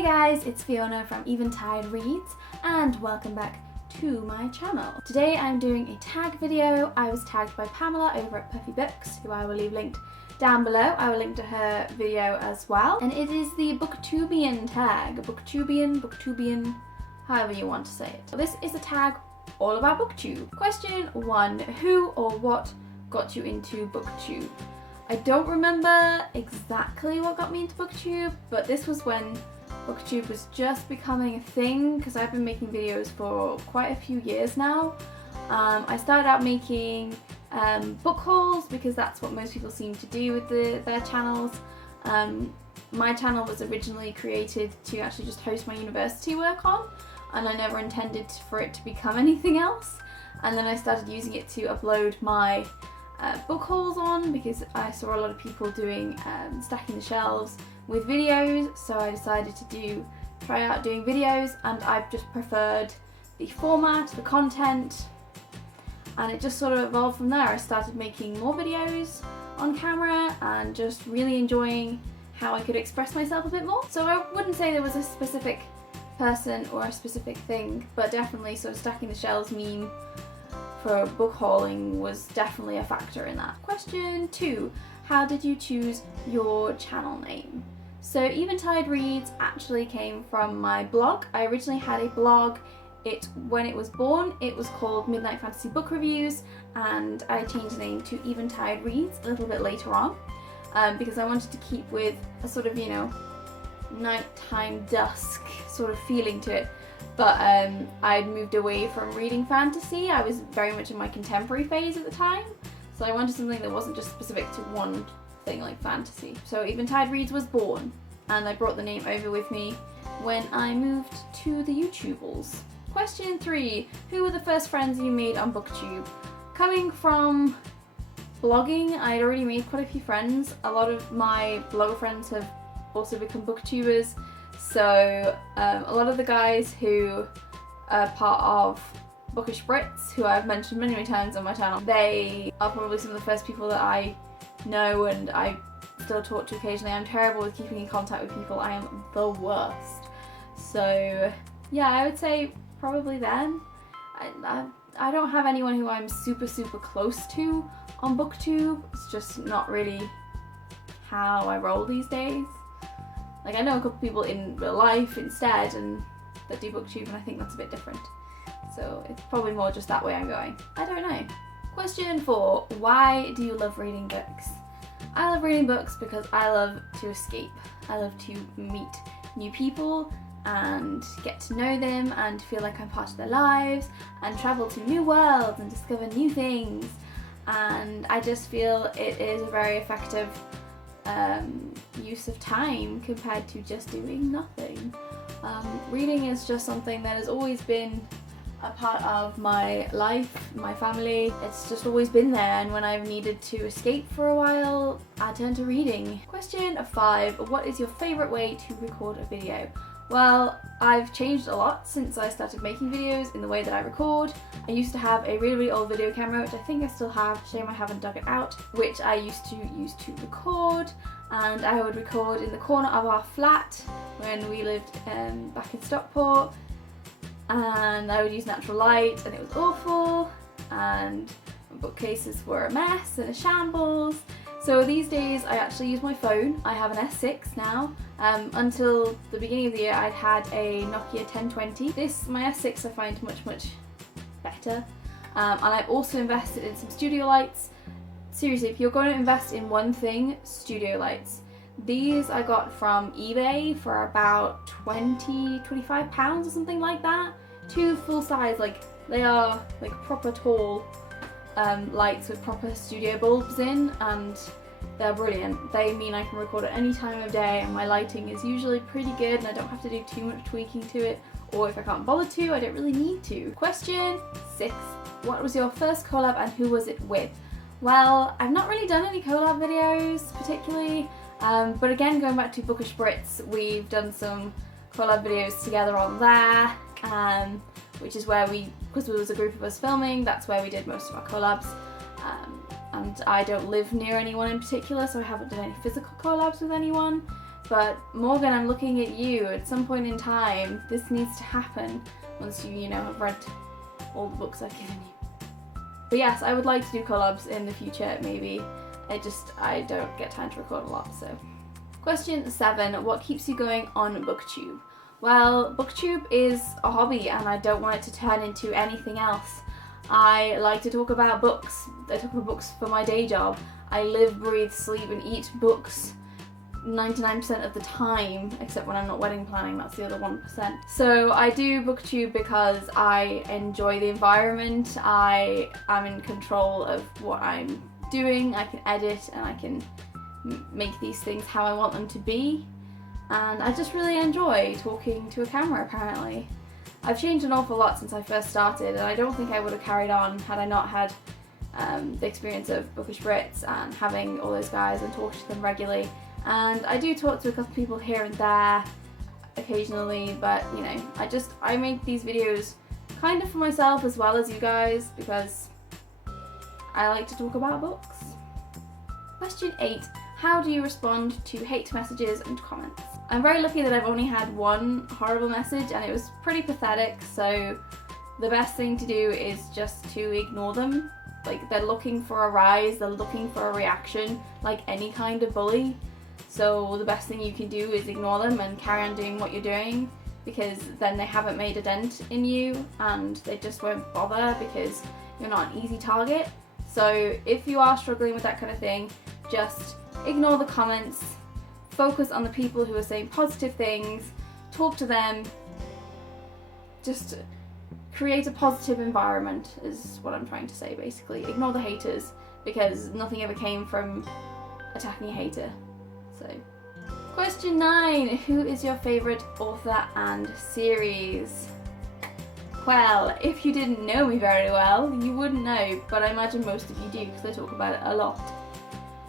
Hey guys, it's Fiona from Eventide Reads and welcome back to my channel. Today I'm doing a tag video. I was tagged by Pamela over at Puffy Books, who I will leave linked down below. I will link to her video as well. And it is the Booktubian tag. Booktubian, however you want to say it. So this is a tag all about BookTube. Question 1. Who or what got you into BookTube? I don't remember exactly what got me into BookTube, but this was when BookTube was just becoming a thing because I've been making videos for quite a few years now. I started out making book hauls because that's what most people seem to do with their channels. My channel was originally created to actually just host my university work on, and I never intended for it to become anything else. And then I started using it to upload my book hauls on because I saw a lot of people doing stacking the shelves with videos, so I decided to try out doing videos, and I've just preferred the format, the content, and it just sort of evolved from there. I started making more videos on camera and just really enjoying how I could express myself a bit more. So I wouldn't say there was a specific person or a specific thing, but definitely sort of stacking the shelves meme for book hauling was definitely a factor in that. Question 2. How did you choose your channel name? So Eventide Reads actually came from my blog. I originally had a blog. When it was born, it was called Midnight Fantasy Book Reviews, and I changed the name to Eventide Reads a little bit later on because I wanted to keep with a sort of, nighttime dusk sort of feeling to it. But I'd moved away from reading fantasy. I was very much in my contemporary phase at the time, so I wanted something that wasn't just specific to one thing like fantasy. So Eventide Reads was born, and I brought the name over with me when I moved to the YouTubles. Question 3. Who were the first friends you made on BookTube? Coming from blogging, I'd already made quite a few friends. A lot of my blogger friends have also become booktubers. So a lot of the guys who are part of Bookish Brits, who I've mentioned many times on my channel, they are probably some of the first people that I know and I still talk to occasionally. I'm terrible with keeping in contact with people. I am the worst. So yeah, I would say probably then. I don't have anyone who I'm super close to on BookTube. It's just not really how I roll these days. Like, I know a couple people in real life instead and that do BookTube, and I think that's a bit different. So it's probably more just that way I'm going. I don't know. Question 4. Why do you love reading books? I love reading books because I love to escape. I love to meet new people and get to know them and feel like I'm part of their lives and travel to new worlds and discover new things. And I just feel it is a very effective use of time compared to just doing nothing. Reading is just something that has always been a part of my life, my family. It's just always been there, and when I've needed to escape for a while, I turn to reading. Question 5. What is your favourite way to record a video? Well, I've changed a lot since I started making videos in the way that I record. I used to have a really old video camera, which I think I still have, shame I haven't dug it out, which I used to use to record, and I would record in the corner of our flat when we lived back in Stockport, and I would use natural light, and it was awful, and my bookcases were a mess and a shambles. So these days I actually use my phone. I have an S6 now. Until the beginning of the year I'd had a Nokia 1020. My S6 I find much better. And I've also invested in some studio lights. Seriously, if you're going to invest in one thing, studio lights. These I got from eBay for about £25 or something like that. 2 full size, they are like proper tall lights with proper studio bulbs in, and they're brilliant. They mean I can record at any time of day, and my lighting is usually pretty good and I don't have to do too much tweaking to it, or if I can't bother to, I don't really need to. Question 6. What was your first collab and who was it with? Well, I've not really done any collab videos particularly, but again, going back to Bookish Brits, we've done some collab videos together on there, which is where because there was a group of us filming, that's where we did most of our collabs. And I don't live near anyone in particular, so I haven't done any physical collabs with anyone. But Morgan, I'm looking at you. At some point in time, this needs to happen once you know, have read all the books I've given you. But yes, I would like to do collabs in the future, maybe. I don't get time to record a lot, so. Question 7, what keeps you going on BookTube? Well, BookTube is a hobby and I don't want it to turn into anything else. I like to talk about books. I talk about books for my day job. I live, breathe, sleep and eat books 99% of the time, except when I'm not wedding planning, that's the other 1%. So I do BookTube because I enjoy the environment, I am in control of what I'm doing, I can edit and I can make these things how I want them to be, and I just really enjoy talking to a camera apparently. I've changed an awful lot since I first started and I don't think I would have carried on had I not had the experience of Bookish Brits and having all those guys and talking to them regularly. And I do talk to a couple people here and there occasionally, but you know, I make these videos kind of for myself as well as you guys because I like to talk about books. Question 8. How do you respond to hate messages and comments? I'm very lucky that I've only had one horrible message and it was pretty pathetic, so the best thing to do is just to ignore them. Like, they're looking for a rise, they're looking for a reaction, like any kind of bully. So the best thing you can do is ignore them and carry on doing what you're doing, because then they haven't made a dent in you and they just won't bother because you're not an easy target. So if you are struggling with that kind of thing, just ignore the comments, focus on the people who are saying positive things, talk to them, just create a positive environment is what I'm trying to say basically. Ignore the haters because nothing ever came from attacking a hater. So, question 9, who is your favourite author and series? Well, if you didn't know me very well, you wouldn't know, but I imagine most of you do because I talk about it a lot.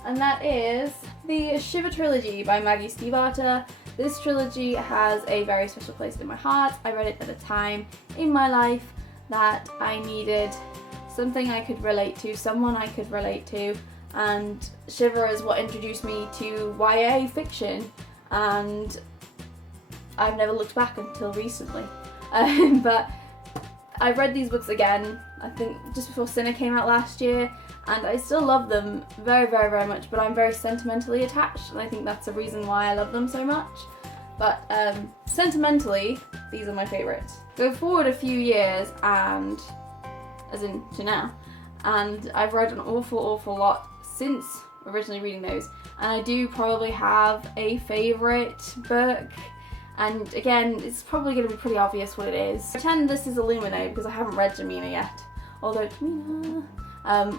And that is the Shiver trilogy by Maggie Stiefvater. This trilogy has a very special place in my heart. I read it at a time in my life that I needed something I could relate to, someone I could relate to, and Shiver is what introduced me to YA fiction, and I've never looked back until recently. But I read these books again, I think just before Sinner came out last year, and I still love them very, very, very much, but I'm very sentimentally attached, and I think that's the reason why I love them so much. But sentimentally, these are my favourites. Go forward a few years, and as in to now, and I've read an awful lot since originally reading those, and I do probably have a favourite book, and again, it's probably going to be pretty obvious what it is. Pretend this is Illumine because I haven't read Jamina yet, although Jamina,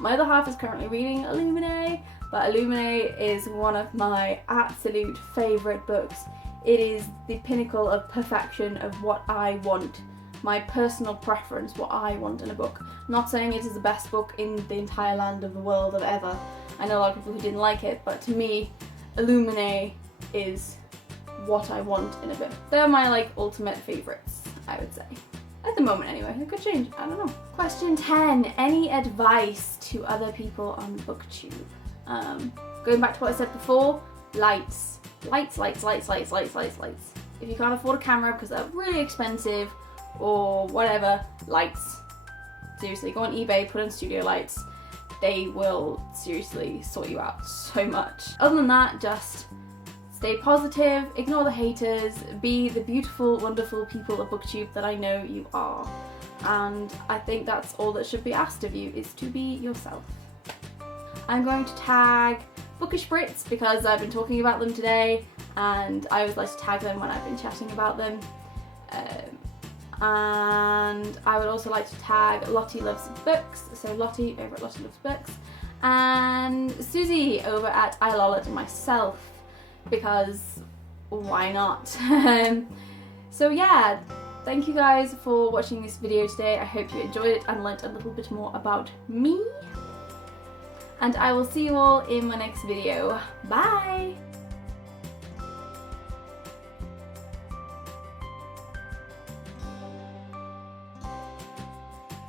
my other half is currently reading Illumine, but Illumine is one of my absolute favourite books. It is the pinnacle of perfection of what I want, my personal preference, what I want in a book. Not saying it is the best book in the entire land of the world of ever. I know a lot of people who didn't like it, but to me, Illumine is what I want in a book. They're my ultimate favourites, I would say. At the moment anyway, it could change, I don't know. Question 10, any advice to other people on BookTube? Going back to what I said before, lights. Lights. If you can't afford a camera because they're really expensive or whatever, lights. Seriously, go on eBay, put in studio lights. They will seriously sort you out so much. Other than that, just stay positive, ignore the haters, be the beautiful, wonderful people of BookTube that I know you are. And I think that's all that should be asked of you, is to be yourself. I'm going to tag Bookish Brits because I've been talking about them today, and I always like to tag them when I've been chatting about them. And I would also like to tag Lottie Loves Books, so Lottie over at Lottie Loves Books, and Susie over at I Lol It Myself, because why not? So yeah, thank you guys for watching this video today. I hope you enjoyed it and learnt a little bit more about me. And I will see you all in my next video. Bye!